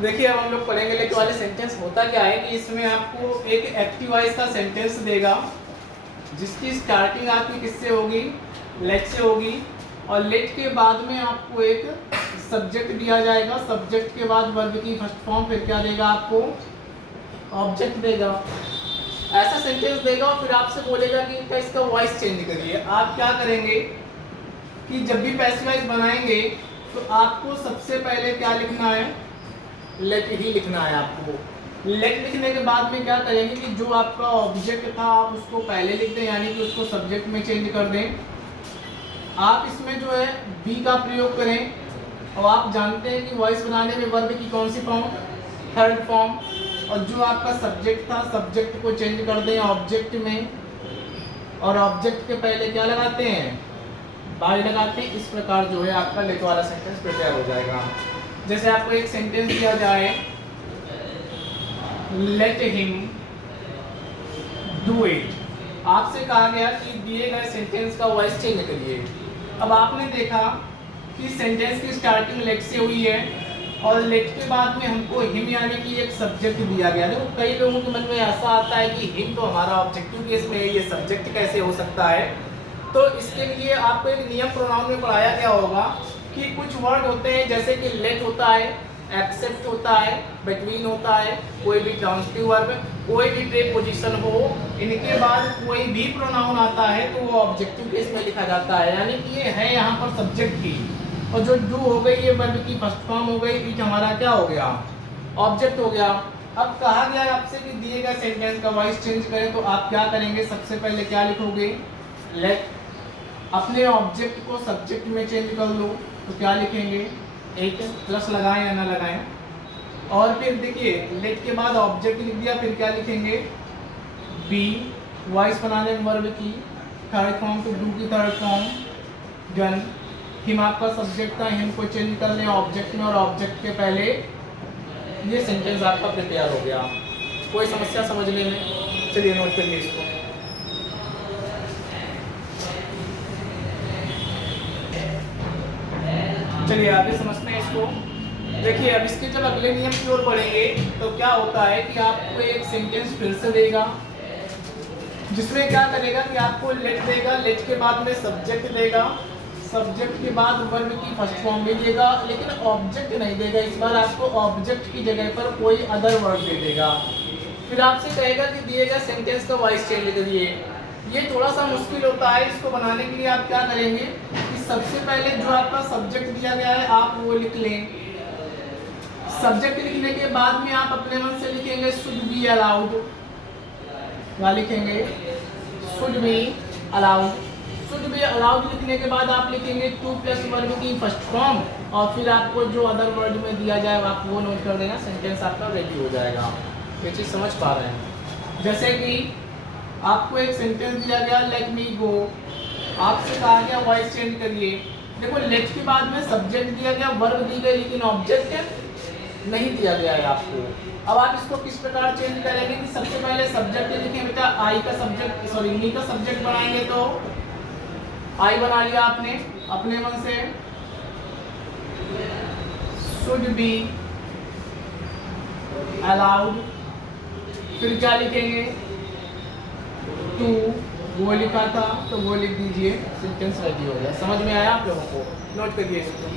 देखिए अब हम लोग पढ़ेंगे लेट वाले सेंटेंस। होता क्या है कि इसमें आपको एक एक्टिव वॉइस का सेंटेंस देगा जिसकी स्टार्टिंग आपकी किससे होगी, लेट से होगी, और लेट के बाद में आपको एक सब्जेक्ट दिया जाएगा। सब्जेक्ट के बाद वर्ब की फर्स्ट फॉर्म, फिर क्या देगा आपको, ऑब्जेक्ट देगा। ऐसा सेंटेंस देगा और फिर आपसे बोलेगा कि इनका इसका वॉइस चेंज करिए। आप क्या करेंगे कि जब भी पैसिव वॉइस बनाएंगे तो आपको सबसे पहले क्या लिखना है, लेट ही लिखना है आपको। लेट लिखने के बाद में क्या करेंगे कि जो आपका ऑब्जेक्ट था आप उसको पहले लिख दें, यानी कि उसको सब्जेक्ट में चेंज कर दें। आप इसमें जो है बी का प्रयोग करें, और आप जानते हैं कि वॉइस बनाने में वर्ब की कौन सी फॉर्म, थर्ड फॉर्म। और जो आपका सब्जेक्ट था सब्जेक्ट को चेंज कर दें ऑब्जेक्ट में, और ऑब्जेक्ट के पहले क्या लगाते हैं, बाय लगाते हैं। इस प्रकार जो है आपका लेट वाला सेंटेंस प्रिपेयर हो जाएगा। जैसे आपको एक सेंटेंस दिया जाए, लेट हिम डू इट। आपसे कहा गया कि दिए गए सेंटेंस का वॉइस चेंज करिए। अब आपने देखा कि सेंटेंस की स्टार्टिंग लेट से हुई है, और लेट के बाद में हमको हिम यानी कि एक सब्जेक्ट दिया गया। देखो कई लोगों के मन में ऐसा आता है कि हिम तो हमारा ऑब्जेक्टिव केस में है, ये सब्जेक्ट कैसे हो सकता है। तो इसके लिए आपको एक नियम प्रोनाउन में पढ़ाया गया होगा कि कुछ वर्ड होते हैं जैसे कि लेट होता है, एक्सेप्ट होता है, बिटवीन होता है, कोई भी ट्रांसिटिव वर्ब, कोई भी प्रीपोजिशन हो, इनके बाद कोई भी प्रोनाउन आता है तो वो ऑब्जेक्टिव केस में लिखा जाता है। यानी कि ये है यहाँ पर सब्जेक्ट की, और जो डू हो गई ये वर्ब की फर्स्ट फॉर्म हो गई, इट हमारा क्या हो गया, ऑब्जेक्ट हो गया। अब कहा गया है आपसे कि दिए गए सेंटेंस का वॉइस चेंज करें, तो आप क्या करेंगे, सबसे पहले क्या लिखोगे, लेट। अपने ऑब्जेक्ट को सब्जेक्ट में चेंज कर लो, तो क्या लिखेंगे, एक प्लस लगाएं या ना लगाएं। और फिर देखिए लेट के बाद ऑब्जेक्ट लिख दिया, फिर क्या लिखेंगे, बी। वॉइस बनाने में वर्ब की थर्ड फॉर्म, तो डू की थर्ड फॉर्म, डन। हिम आपका सब्जेक्ट था, हिम को चेंज कर लें ऑब्जेक्ट में, और ऑब्जेक्ट के पहले ये सेंटेंस आपका प्रिपेयर हो गया। कोई समस्या समझने में, चलिए नोट करिए इसको। चलिए आगे समझते हैं इसको। देखिए अब इसके जब अगले नियम की ओर बढ़ेंगे तो क्या होता है कि आपको एक सेंटेंस फिर से देगा, जिसमें क्या करेगा कि आपको लेट देगा, लेट के बाद में सब्जेक्ट देगा, सब्जेक्ट के बाद वर्ब की फर्स्ट फॉर्म भी देगा, लेकिन ऑब्जेक्ट नहीं देगा। इस बार आपको ऑब्जेक्ट की जगह पर कोई अदर वर्ड दे देगा। फिर आपसे कहेगा कि दिए गए सेंटेंस का वॉइस चेंज करिए। ये थोड़ा सा मुश्किल होता है, इसको बनाने के लिए आप क्या करेंगे कि सबसे पहले जो आपका सब्जेक्ट दिया गया है आप वो लिख लें। सब्जेक्ट लिखने के बाद में आप अपने मन से लिखेंगे शुड बी अलाउड, क्या लिखेंगे, should be allowed. Should be allowed लिखने के बाद आप लिखेंगे टू प्लस वर्ब की फर्स्ट फॉर्म, और फिर आपको जो अदर वर्ड में दिया जाए आप वो नोट कर देना, सेंटेंस आपका रेडी हो जाएगा। ये चीज़ समझ पा रहे हैं। जैसे कि आपको एक सेंटेंस दिया गया, लेट मी गो। आपसे कहा गया वॉइस चेंज करिए। देखो लेट के बाद में सब्जेक्ट दिया गया, वर्ब दी गई, लेकिन ऑब्जेक्ट नहीं दिया गया है आपको। अब आप इसको किस प्रकार चेंज करेंगे कि सबसे पहले सब्जेक्ट लिखें बेटा, आई का सब्जेक्ट, सॉरी मी का सब्जेक्ट बनाएंगे तो आई बना लिया आपने अपने मन से, शुड बी अलाउड। फिर क्या लिखेंगे, टू, वो लिखा था तो वो लिख दीजिए, सेंटेंस रेडी हो गया। समझ में आया आप लोगों को, नोट करिए इसको।